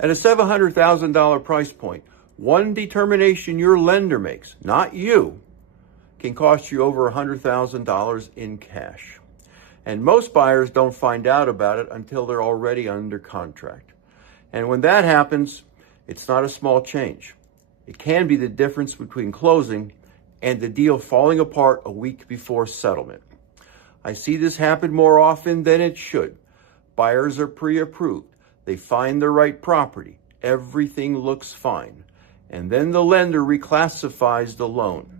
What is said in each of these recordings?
At a $700,000 price point, one determination your lender makes, not you, can cost you over $100,000 in cash. And most buyers don't find out about it until they're already under contract. And when that happens, it's not a small change. It can be the difference between closing and the deal falling apart a week before settlement. I see this happen more often than it should. Buyers are pre-approved. They find the right property. Everything looks fine. And then the lender reclassifies the loan.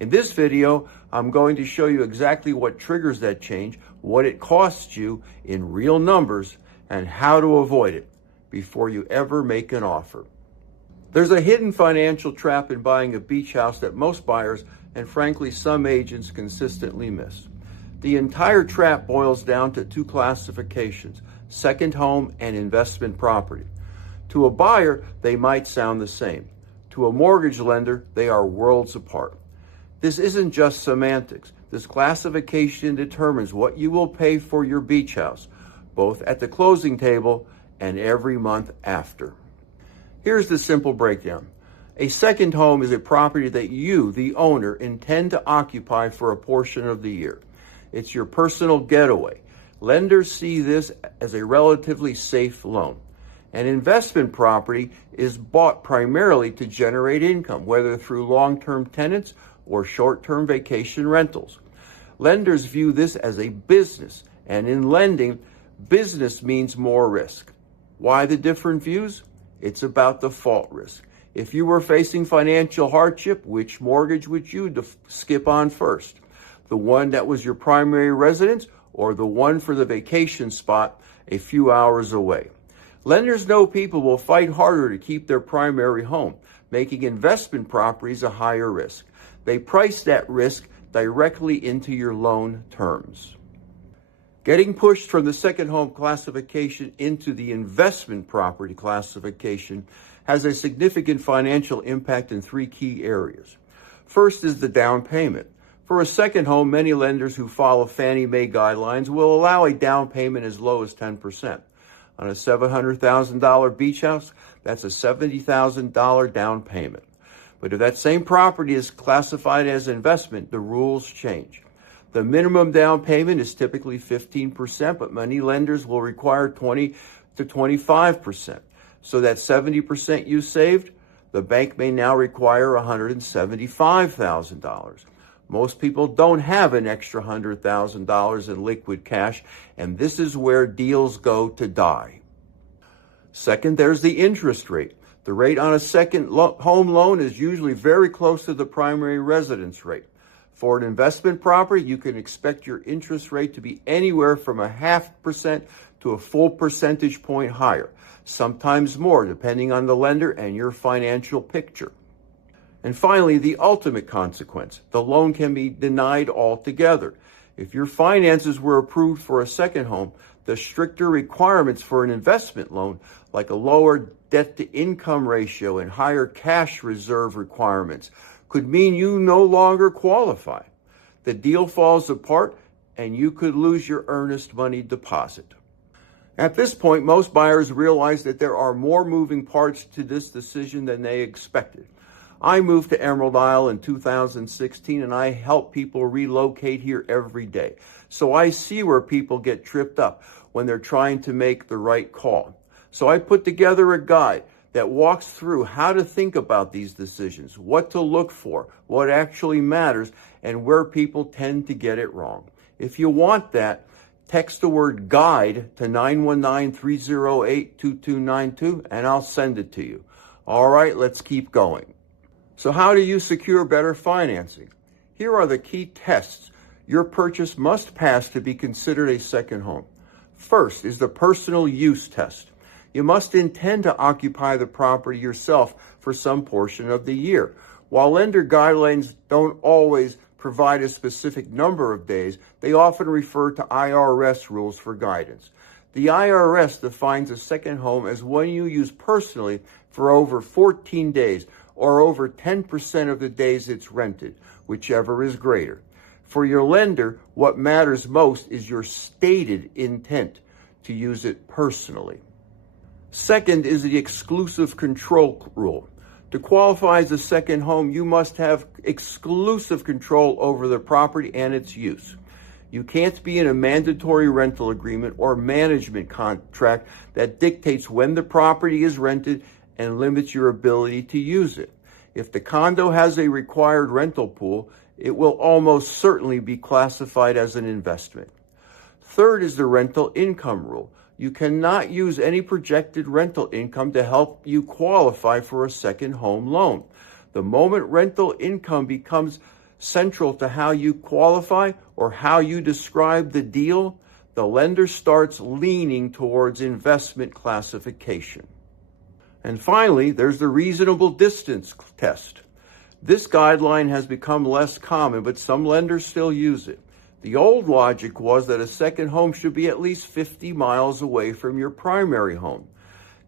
In this video, I'm going to show you exactly what triggers that change, what it costs you in real numbers, and how to avoid it before you ever make an offer. There's a hidden financial trap in buying a beach house that most buyers, and frankly some agents, consistently miss. The entire trap boils down to two classifications: second home and investment property. To a buyer, they might sound the same. To a mortgage lender, they are worlds apart. This isn't just semantics. This classification determines what you will pay for your beach house, both at the closing table and every month after. Here's the simple breakdown. A second home is a property that you, the owner, intend to occupy for a portion of the year. It's your personal getaway. Lenders see this as a relatively safe loan. An investment property is bought primarily to generate income, whether through long-term tenants or short-term vacation rentals. Lenders view this as a business, and in lending, business means more risk. Why the different views? It's about default risk. If you were facing financial hardship, which mortgage would you skip on first? The one that was your primary residence or the one for the vacation spot a few hours away? Lenders know people will fight harder to keep their primary home, making investment properties a higher risk. They price that risk directly into your loan terms. Getting pushed from the second home classification into the investment property classification has a significant financial impact in three key areas. First is the down payment. For a second home, many lenders who follow Fannie Mae guidelines will allow a down payment as low as 10%. On a $700,000 beach house, that's a $70,000 down payment. But if that same property is classified as investment, the rules change. The minimum down payment is typically 15%, but many lenders will require 20 to 25%. So that 70% you saved, the bank may now require $175,000. Most people don't have an extra $100,000 in liquid cash, and this is where deals go to die. Second, there's the interest rate. The rate on a second home loan is usually very close to the primary residence rate. For an investment property, you can expect your interest rate to be anywhere from 0.5% to a full percentage point higher, sometimes more, depending on the lender and your financial picture. And finally, the ultimate consequence. The loan can be denied altogether. If your finances were approved for a second home, the stricter requirements for an investment loan, like a lower debt-to-income ratio and higher cash reserve requirements, could mean you no longer qualify. The deal falls apart and you could lose your earnest money deposit. At this point, most buyers realize that there are more moving parts to this decision than they expected. I moved to Emerald Isle in 2016 and I help people relocate here every day. So I see where people get tripped up when they're trying to make the right call. So I put together a guide that walks through how to think about these decisions, what to look for, what actually matters, and where people tend to get it wrong. If you want that, text the word GUIDE to 919-308-2292 and I'll send it to you. All right, let's keep going. So how do you secure better financing? Here are the key tests your purchase must pass to be considered a second home. First is the personal use test. You must intend to occupy the property yourself for some portion of the year. While lender guidelines don't always provide a specific number of days, they often refer to IRS rules for guidance. The IRS defines a second home as one you use personally for over 14 days or over 10% of the days it's rented, whichever is greater. For your lender, what matters most is your stated intent to use it personally. Second is the exclusive control rule. To qualify as a second home, you must have exclusive control over the property and its use. You can't be in a mandatory rental agreement or management contract that dictates when the property is rented and limits your ability to use it. If the condo has a required rental pool, it will almost certainly be classified as an investment. Third is the rental income rule. You cannot use any projected rental income to help you qualify for a second home loan. The moment rental income becomes central to how you qualify or how you describe the deal, the lender starts leaning towards investment classification. And finally, there's the reasonable distance test. This guideline has become less common, but some lenders still use it. The old logic was that a second home should be at least 50 miles away from your primary home.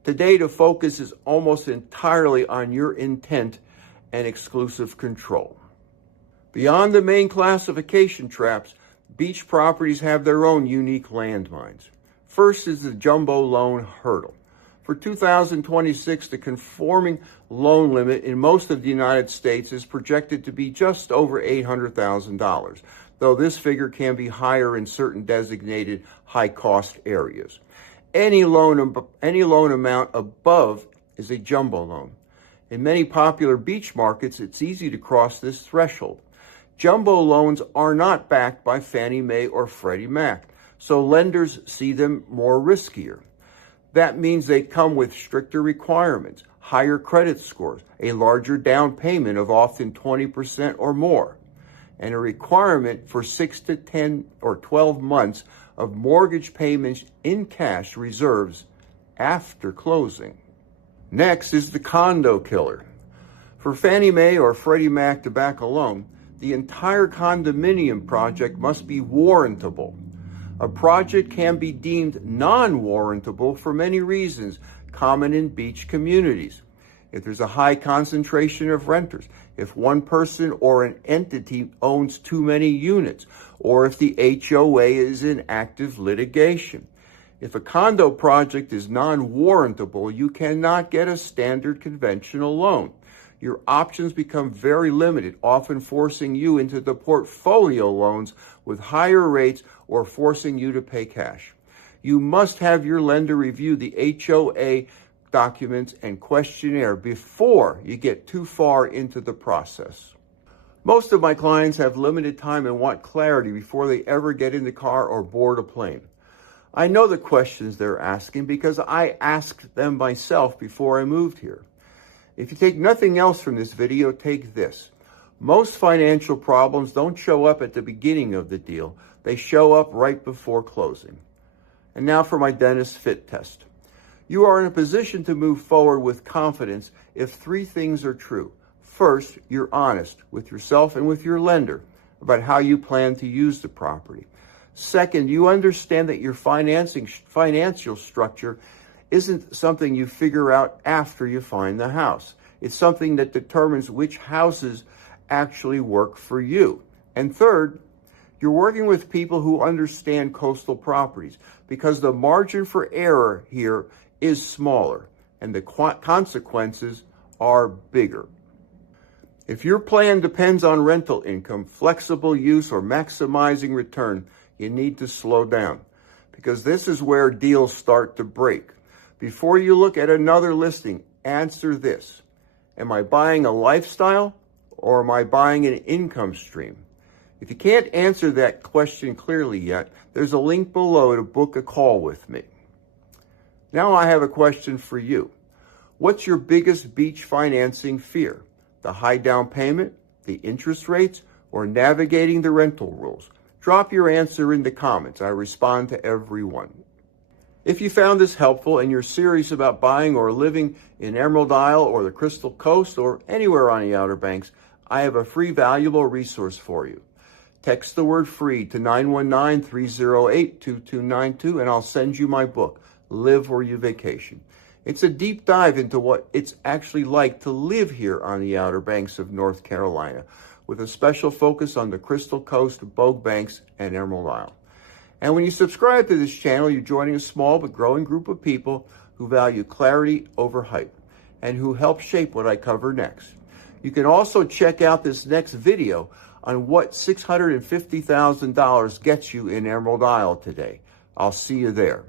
Today, the focus is almost entirely on your intent and exclusive control. Beyond the main classification traps, beach properties have their own unique landmines. First is the jumbo loan hurdle. For 2026, the conforming loan limit in most of the United States is projected to be just over $800,000. Though this figure can be higher in certain designated high-cost areas. Any loan amount above is a jumbo loan. In many popular beach markets, it's easy to cross this threshold. Jumbo loans are not backed by Fannie Mae or Freddie Mac, so lenders see them more riskier. That means they come with stricter requirements, higher credit scores, a larger down payment of often 20% or more, and a requirement for 6 to 10 or 12 months of mortgage payments in cash reserves after closing. Next is the condo killer. For Fannie Mae or Freddie Mac to back a loan, the entire condominium project must be warrantable. A project can be deemed non-warrantable for many reasons common in beach communities. If there's a high concentration of renters, if one person or an entity owns too many units, or if the HOA is in active litigation. If a condo project is non-warrantable, you cannot get a standard conventional loan. Your options become very limited, often forcing you into the portfolio loans with higher rates or forcing you to pay cash. You must have your lender review the HOA documents and questionnaire before you get too far into the process. Most of my clients have limited time and want clarity before they ever get in the car or board a plane. I know the questions they're asking because I asked them myself before I moved here. If you take nothing else from this video, take this. Most financial problems don't show up at the beginning of the deal. They show up right before closing. And now for my Denis Fit Test. You are in a position to move forward with confidence if three things are true. First, you're honest with yourself and with your lender about how you plan to use the property. Second, you understand that your financial structure isn't something you figure out after you find the house. It's something that determines which houses actually work for you. And third, you're working with people who understand coastal properties because the margin for error here is smaller and the consequences are bigger. If your plan depends on rental income, flexible use, or maximizing return, you need to slow down because this is where deals start to break. Before you look at another listing, answer this. Am I buying a lifestyle or am I buying an income stream? If you can't answer that question clearly yet, there's a link below to book a call with me. Now I have a question for you. What's your biggest beach financing fear? The high down payment, the interest rates, or navigating the rental rules? Drop your answer in the comments. I respond to everyone. If you found this helpful and you're serious about buying or living in Emerald Isle or the Crystal Coast or anywhere on the Outer Banks, I have a free valuable resource for you. Text the word FREE to 919-308-2292 and I'll send you my book, Live Where You Vacation. It's a deep dive into what it's actually like to live here on the Outer Banks of North Carolina, with a special focus on the Crystal Coast, Bogue Banks, and Emerald Isle. And when you subscribe to this channel, you're joining a small but growing group of people who value clarity over hype and who help shape what I cover next. You can also check out this next video on what $650,000 gets you in Emerald Isle today. I'll see you there.